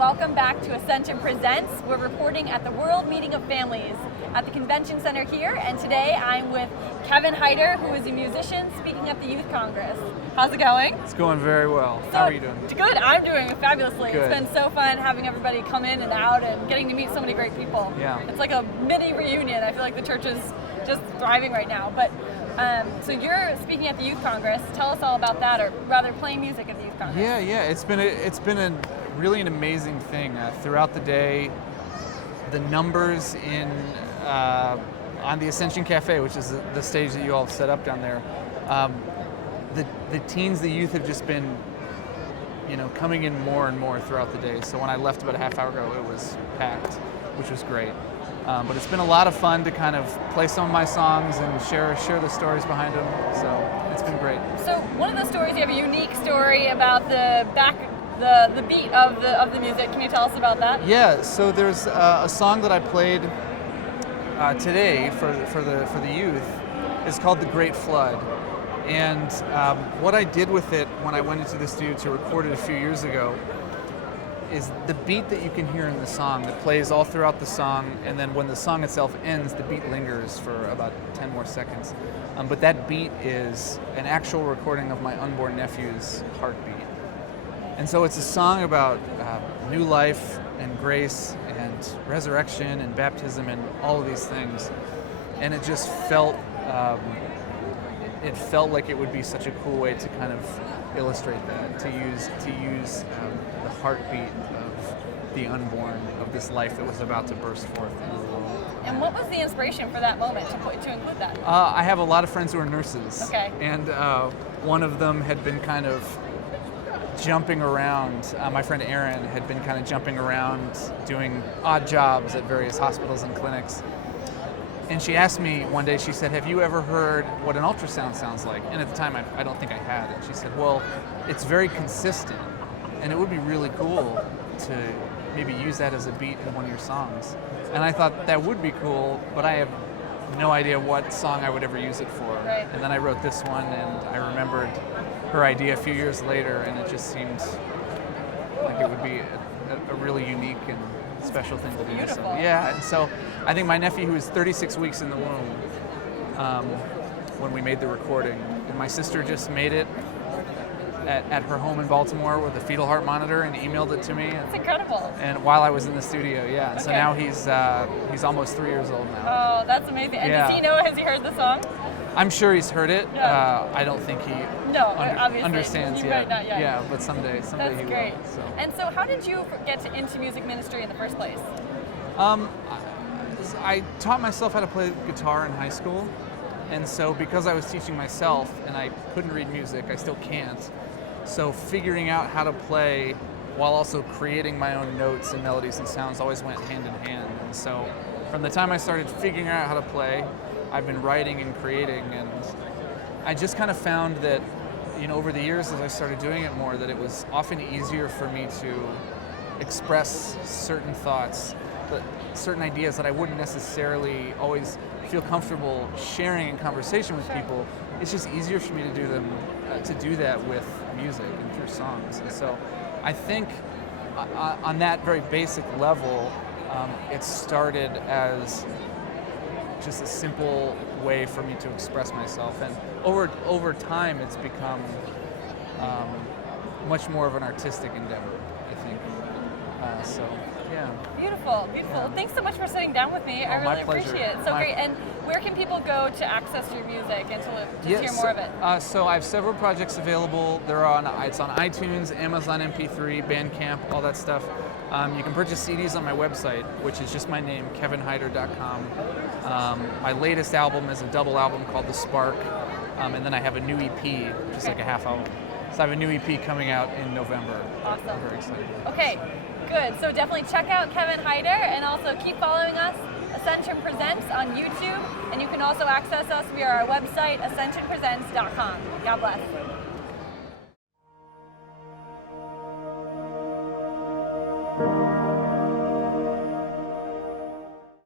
welcome back to Ascension Presents. We're reporting at the World Meeting of Families at the Convention Center here, and today I'm with Kevin Heider, who is a musician speaking at the Youth Congress. How's it going? It's going very well. How are you doing? Good, I'm doing fabulously. Good. It's been so fun having everybody come in and out and getting to meet so many great people. Yeah. It's like a mini reunion. I feel like the church is just thriving right now. But so you're speaking at the Youth Congress. Tell us all about that, or rather playing music at the Youth Congress. Yeah. It's been a really an amazing thing throughout the day. The numbers on the Ascension Cafe, which is the stage that you all have set up down there. The teens, the youth have just been, coming in more and more throughout the day. So when I left about a half hour ago, it was packed, which was great. But it's been a lot of fun to kind of play some of my songs and share the stories behind them. So it's been great. So one of the stories, you have a unique story about the beat of the music. Can you tell us about that? Yeah. So there's a song that I played today for the youth. It's called "The Great Flood." And what I did with it when I went into the studio to record it a few years ago is the beat that you can hear in the song that plays all throughout the song, and then when the song itself ends, the beat lingers for about 10 more seconds. But that beat is an actual recording of my unborn nephew's heartbeat. And so it's a song about new life and grace and resurrection and baptism and all of these things. And it just felt like it would be such a cool way to kind of illustrate that, to use the heartbeat of the unborn, of this life that was about to burst forth into the world. And what was the inspiration for that moment to include that? I have a lot of friends who are nurses. Okay. And one of them had been kind of jumping around. My friend Erin had been kind of jumping around doing odd jobs at various hospitals and clinics. And she asked me one day, she said, "Have you ever heard what an ultrasound sounds like?" And at the time, I don't think I had. And she said, "Well, it's very consistent, and it would be really cool to maybe use that as a beat in one of your songs." And I thought that would be cool, but I have no idea what song I would ever use it for. Right. And then I wrote this one, and I remembered her idea a few years later, and it just seemed like it would be a really unique and special thing to do. Beautiful. So, yeah, and so I think my nephew, who was 36 weeks in the womb when we made the recording, and my sister just made it at her home in Baltimore with a fetal heart monitor and emailed it to me. It's incredible. And while I was in the studio, yeah. And so Okay. now he's almost 3 years old now. Oh, that's amazing. And Yeah. does he know? Has he heard the song? I'm sure he's heard it. Yeah. I don't think he Obviously. understands You yet. might not yet. Yeah, but someday That's he great. will. So. And so how did you get into music ministry in the first place? I taught myself how to play guitar in high school, and so because I was teaching myself and I couldn't read music, I still can't. So figuring out how to play while also creating my own notes and melodies and sounds always went hand in hand. And so from the time I started figuring out how to play, I've been writing and creating, and I just kind of found that, over the years as I started doing it more, that it was often easier for me to express certain thoughts, but certain ideas that I wouldn't necessarily always feel comfortable sharing in conversation with people. It's just easier for me to do them, to do that with music and through songs. And so I think on that very basic level, it started as just a simple way for me to express myself, and over time it's become much more of an artistic endeavor, I think. So yeah. Beautiful. Yeah. Well, thanks so much for sitting down with me. I really my pleasure. appreciate it. So great. And where can people go to access your music and to hear more of it? So I have several projects available. It's on iTunes, Amazon MP3, Bandcamp, all that stuff. You can purchase CDs on my website, which is just my name, kevinheider.com. My latest album is a double album called The Spark, and then I have a new EP, just like a half album. So I have a new EP coming out in November. Awesome. I'm very excited. Okay, good. So definitely check out Kevin Heider, and also keep following us, Ascension Presents, on YouTube. And you can also access us via our website, ascensionpresents.com. God bless.